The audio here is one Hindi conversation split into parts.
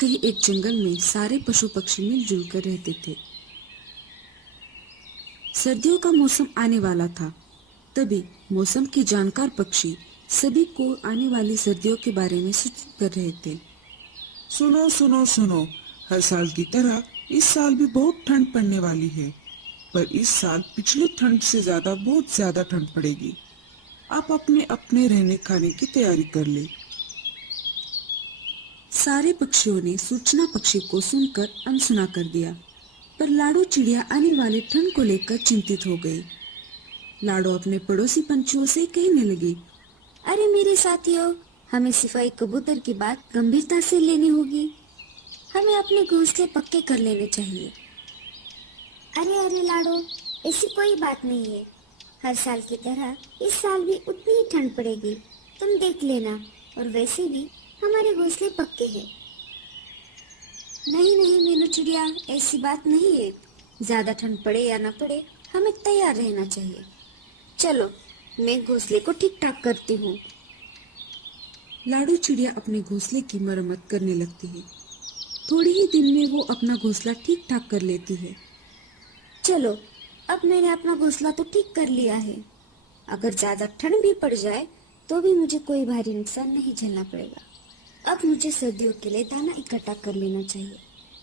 कहीं एक जंगल में सारे पशु पक्षी मिलजुल कर रहते थे। सर्दियों का मौसम आने वाला था। तभी मौसम के जानकार पक्षी सभी को आने वाली सर्दियों के बारे में सूचित कर रहे थे। सुनो सुनो सुनो, हर साल की तरह इस साल भी बहुत ठंड पड़ने वाली है। पर इस साल पिछली ठंड से बहुत ज्यादा ठंड पड़ेगी। आप अपने अपने रहने खाने की तैयारी कर ले। सारे पक्षियों ने सूचना पक्षी को सुनकर अनसुना कर दिया, पर लाडो चिड़िया आने वाले ठंड को लेकर चिंतित हो गई। लाडो अपने पड़ोसी पंछियों से कहने लगी, अरे मेरे साथियों, हमें सिपाही कबूतर की बात गंभीरता से लेनी होगी। हमें अपने घोंसले पक्के कर लेने चाहिए। अरे अरे लाडो, ऐसी कोई बात नहीं है। हर साल की तरह इस साल भी उतनी ही ठंड पड़ेगी, तुम देख लेना। और वैसे भी हमारे घोंसले पक्के हैं। नहीं नहीं मीनू चिड़िया, ऐसी बात नहीं है। ज्यादा ठंड पड़े या न पड़े, हमें तैयार रहना चाहिए। चलो, मैं घोंसले को ठीक ठाक करती हूँ। लाडो चिड़िया अपने घोंसले की मरम्मत करने लगती है। थोड़ी ही दिन में वो अपना घोंसला ठीक ठाक कर लेती है। चलो, अब मैंने अपना घोंसला तो ठीक कर लिया है। अगर ज्यादा ठंड भी पड़ जाए तो भी मुझे कोई भारी नुकसान नहीं झेलना पड़ेगा। अब मुझे सर्दियों के लिए दाना इकट्ठा कर लेना चाहिए।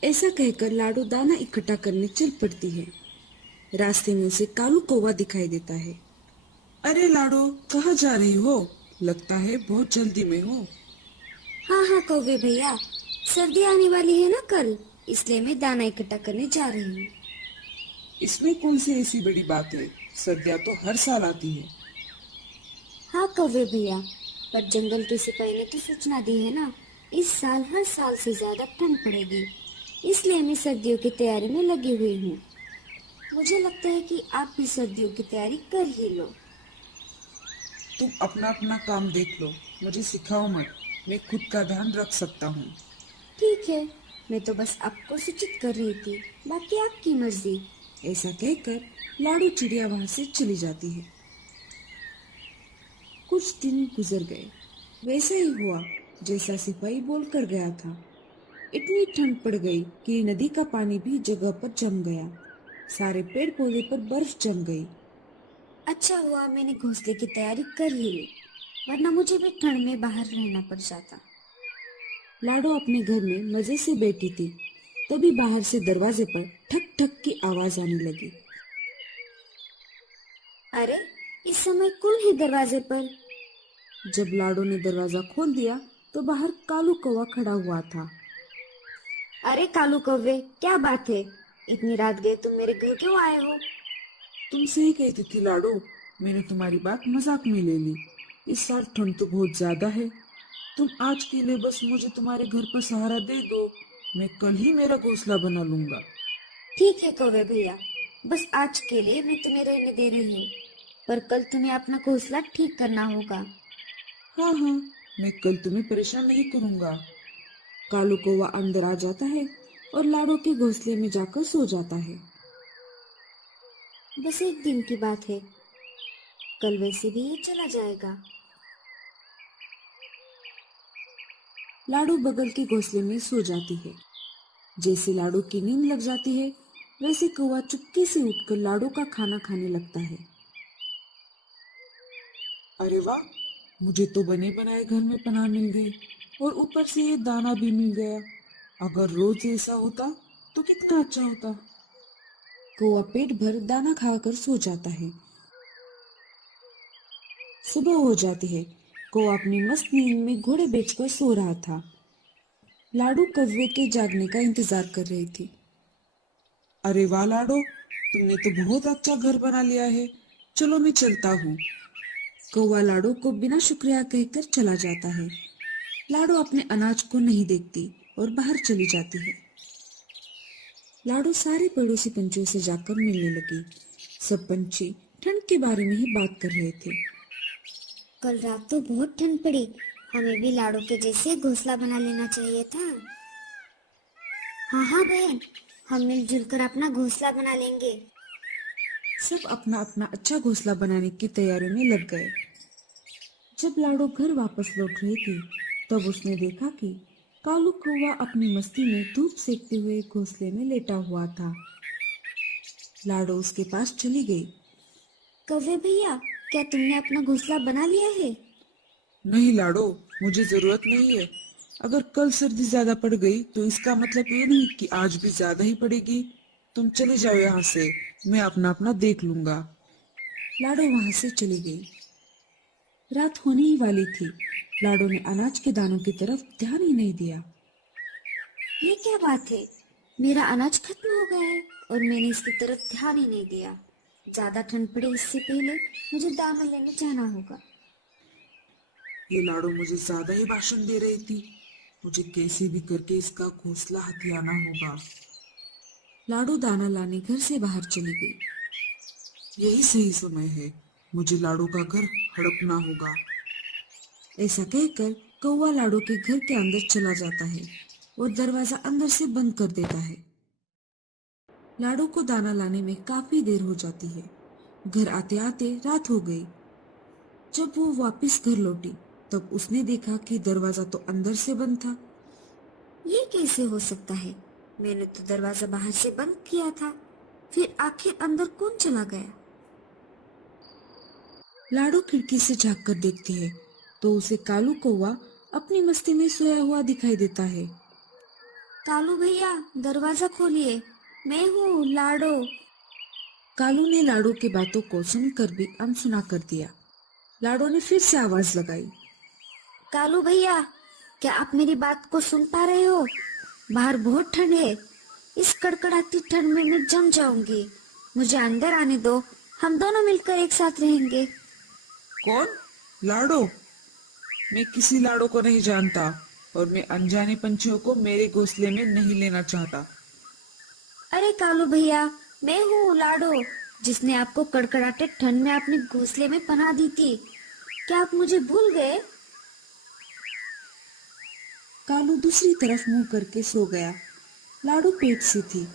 ऐसा कहकर लाडो दाना इकट्ठा करने चल पड़ती है। रास्ते में उसे कालू कौवा दिखाई देता है। अरे लाडो, कहाँ जा रही हो? लगता है बहुत जल्दी में हो। हाँ हाँ कौवे भैया, सर्दी आने वाली है ना कल, इसलिए मैं दाना इकट्ठा करने जा रही हूँ। इसमें कौन सी ऐसी बड़ी बात है? सर्दियाँ तो हर साल आती है। हाँ कौवे भैया, पर जंगल के सिपाही ने तो सूचना दी है ना, इस साल हर साल से ज्यादा ठंड पड़ेगी, इसलिए मैं सर्दियों की तैयारी में लगी हुई हूँ। मुझे लगता है कि आप भी सर्दियों की तैयारी कर ही लो। तुम अपना अपना काम देख लो, मुझे सिखाओ मत। मैं खुद का ध्यान रख सकता हूँ। ठीक है, मैं तो बस आपको सूचित कर रही थी, बाकी आपकी मर्जी। ऐसा कहकर लाडो चिड़िया वहां से चली जाती है। कुछ दिन गुजर गए। वैसा ही हुआ जैसा सिपाही बोलकर गया था। इतनी ठंड पड़ गई कि नदी का पानी भी जगह पर जम गया। सारे पेड़ पौधे पर बर्फ जम गई। अच्छा हुआ मैंने घोंसले की तैयारी कर ही ली, वरना मुझे भी ठंड में बाहर रहना पड़ जाता। लाडो अपने घर में मजे से बैठी थी। तभी बाहर से दरवाजे पर ठक ठक की आवाज आने लगी। अरे, इस समय कौन है दरवाजे पर? जब लाडो ने दरवाजा खोल दिया तो बाहर कालू कौवा खड़ा हुआ था। अरे कालू कौवे, क्या बात है? इतनी रात गए तुम मेरे घर क्यों आए हो? तुम सही कहती थी लाडो, मैंने तुम्हारी बात मजाक में ले ली। इस साल ठंड तो बहुत ज्यादा है। तुम आज के लिए बस मुझे तुम्हारे घर पर सहारा दे दो, मैं कल ही मेरा घोंसला बना लूंगा। ठीक है कौवे भैया, बस आज के लिए मैं तुम्हें रहने दे रही हूँ, पर कल तुम्हें अपना घोंसला ठीक करना होगा। हाँ हाँ, मैं कल तुम्हें परेशान नहीं करूंगा। कालू कौवा अंदर आ जाता है और लाडो के घोंसले में जाकर सो जाता है। बस एक दिन की बात है, कल वैसे भी ये चला जाएगा। लाडो बगल के घोंसले में सो जाती है। जैसे लाडो की नींद लग जाती है, वैसे कौवा चुपके से उठकर लाडो का खाना खाने लगता है। अरे वाह, मुझे तो बने बनाए घर में पनाह मिल गई और ऊपर से ये दाना भी मिल गया। अगर रोज ऐसा होता तो कितना अच्छा होता। कौवा पेट भर दाना खाकर सो जाता है। सुबह हो जाती है। कौवा अपनी मस्त नींद में घोड़े बेचकर सो रहा था। लाडो कौवे के जागने का इंतजार कर रही थी। अरे वाह लाडो, तुमने तो बहुत अच्छा घर बना लिया है। चलो मैं चलता हूँ। कौवा लाडो को बिना शुक्रिया कहकर चला जाता है। लाडो अपने अनाज को नहीं देखती और बाहर चली जाती है। लाडो सारे पड़ोसी पंछियों से जाकर मिलने लगी। सब पंछी ठंड के बारे में ही बात कर रहे थे। कल रात तो बहुत ठंड पड़ी, हमें भी लाडो के जैसे घोंसला बना लेना चाहिए था। हाँ हाँ बहन, हम मिलजुल कर अपना घोंसला बना लेंगे। सब अपना अपना अच्छा घोंसला बनाने की तैयारी में लग गए। जब लाडो घर वापस लौट रही थी, तब उसने देखा कि कालू कौवा अपनी मस्ती में धूप सेकते हुए घोंसले में लेटा हुआ था। लाडो उसके पास चली गई। कौवे भैया, क्या तुमने अपना घोंसला बना लिया है? नहीं लाडो, मुझे जरूरत नहीं है। अगर कल सर्दी ज्यादा पड़ गई तो इसका मतलब ये नहीं कि आज भी ज्यादा ही पड़ेगी। तुम चले जाओ यहाँ से, मैं अपना अपना देख लूंगा। लाडो वहां से चली गई। रात होने ही वाली थी। लाडो ने अनाज के दानों की तरफ ध्यान ही नहीं दिया। ये क्या बात है? मेरा अनाज खत्म हो गया है और मैंने इसकी तरफ ध्यान ही नहीं दिया। ज्यादा ठंड पड़े इससे पहले मुझे दाना लेने जाना होगा। ये लाडो मुझे ज्यादा ही भाषण दे रही थी। मुझे कैसे भी करके इसका घोंसला हथियाना होगा। लाडो दाना लाने घर से बाहर चली गई। यही सही समय है, मुझे लाडो का घर हड़पना होगा। ऐसा कहकर कौवा लाडो के घर के अंदर चला जाता है और दरवाजा अंदर से बंद कर देता है। लाडो को दाना लाने में काफी देर हो जाती है। घर आते आते रात हो गई। जब वो वापस घर लौटी तब उसने देखा कि दरवाजा तो अंदर से बंद था। ये कैसे हो सकता है? मैंने तो दरवाजा बाहर से बंद किया था। फिर आखिर अंदर कौन चला गया? लाडो खिड़की से झांक कर देखती है तो उसे कालू कौवा अपनी मस्ती में सोया हुआ दिखाई देता है। कालू भैया, दरवाजा खोलिए, मैं हूँ लाडो। कालू ने लाडो की बातों को सुनकर भी अनसुना कर दिया। लाडो ने फिर से आवाज लगाई। कालू भैया, क्या आप मेरी बात को सुन पा रहे हो? बाहर बहुत ठंड है। इस कड़कड़ाती ठंड में मैं जम जाऊंगी। मुझे अंदर आने दो, हम दोनों मिलकर एक साथ रहेंगे। कौन? लाडो? मैं किसी लाडो को नहीं जानता और मैं अनजाने पंछियों को मेरे घोंसले में नहीं लेना चाहता। अरे कालू भैया, मैं हूँ लाडो, जिसने आपको कड़कड़ाते ठंड में अपने घोंसले में पनाह दी थी। क्या आप मुझे भूल गए? कालू दूसरी तरफ मुंह करके सो गया। लाडो पेट से थी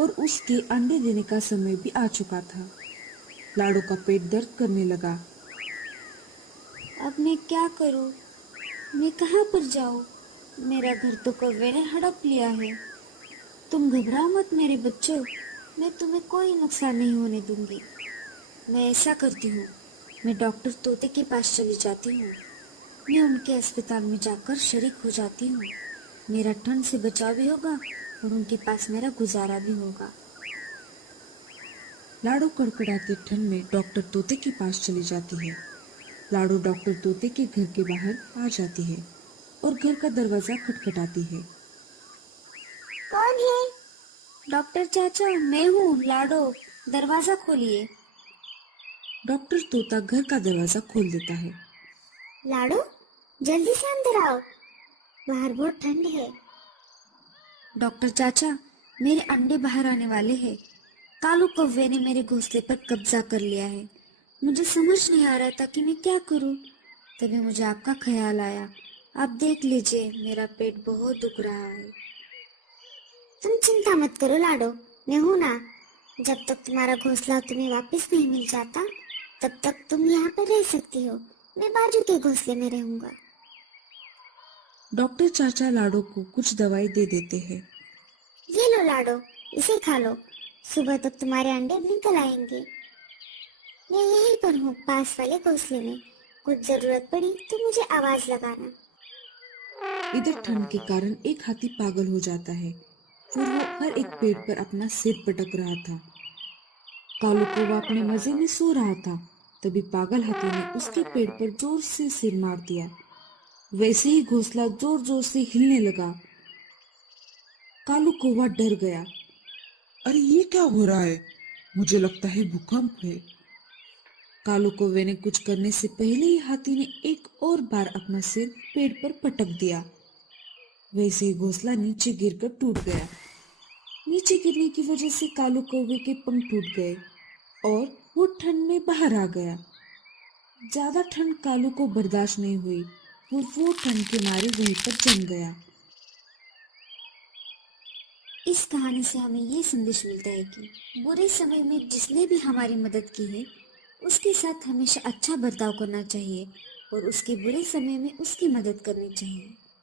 और उसके अंडे देने का समय भी आ चुका था। लाडो का पेट दर्द करने लगा। अब मैं क्या करूँ? मैं कहाँ पर जाऊँ? मेरा घर तो कौवे ने हड़प लिया है। तुम घबराओ मत मेरे बच्चों, मैं तुम्हें कोई नुकसान नहीं होने दूंगी। मैं ऐसा करती हूँ, मैं डॉक्टर तोते के पास चली जाती हूँ। मैं उनके अस्पताल में जाकर शरीक हो जाती हूँ। मेरा ठंड से बचाव भी होगा और उनके पास मेरा गुजारा भी होगा। लाडो कड़कड़ाते ठंड में डॉक्टर तोते के पास चली जाती है। लाडो डॉक्टर तोते के घर के बाहर आ जाती है और घर का दरवाजा खटखटाती है। कौन है? डॉक्टर चाचा, मैं हूँ लाडो, दरवाजा खोलिए। डॉक्टर तोता घर का दरवाजा खोल देता है। लाडो, जल्दी से अंदर आओ, बाहर बहुत ठंड है। डॉक्टर चाचा, मेरे अंडे बाहर आने वाले हैं। कालू कौवे ने मेरे घोंसले पर कब्जा कर लिया है। मुझे समझ नहीं आ रहा था कि मैं क्या करूं। तभी मुझे आपका ख्याल आया। आप देख लीजिए, मेरा पेट बहुत दुख रहा है। तुम चिंता मत करो लाडो, मैं हूं ना। जब तक तुम्हारा घोंसला तुम्हें वापस नहीं मिल जाता तब तक तुम यहाँ पर रह सकती हो। मैं बाजू के घोंसले में रहूंगा। डॉक्टर चाचा लाडो को कुछ दवाई दे देते हैं। ये लो लाडो, इसे खा लो, सुबह तक तुम्हारे अंडे निकल आएंगे। मैं यहीं पर हूँ, पास वाले घोंसले में। कुछ जरूरत पड़ी तो मुझे आवाज लगाना। इधर ठंड के कारण एक हाथी पागल हो जाता है। फिर वो हर एक पेड़ पर अपना सिर पटक रहा था। कालू कौवा अपने मजे में सो रहा था। तभी पागल हाथी ने उसके पेड़ पर जोर से सिर मार दिया। वैसे ही घोंसला जोर जोर से हिलने लगा। कालू कौवा डर गया। अरे ये क्या हो रहा है? मुझे लगता है भूकंप है। कालू कौवे ने कुछ करने से पहले ही हाथी ने एक और बार अपना सिर पेड़ पर पटक दिया। वैसे ही घोंसला नीचे गिरकर टूट गया। नीचे गिरने की वजह से कालू कौवे के पंख टूट गए और वो ठंड में बाहर आ गया। ज्यादा ठंड कालू को बर्दाश्त नहीं हुई और वो ठंड के मारे वहीं पर जम गया। इस कहानी से हमें ये संदेश मिलता है कि बुरे समय में जिसने भी हमारी मदद की है उसके साथ हमेशा अच्छा बर्ताव करना चाहिए और उसके बुरे समय में उसकी मदद करनी चाहिए।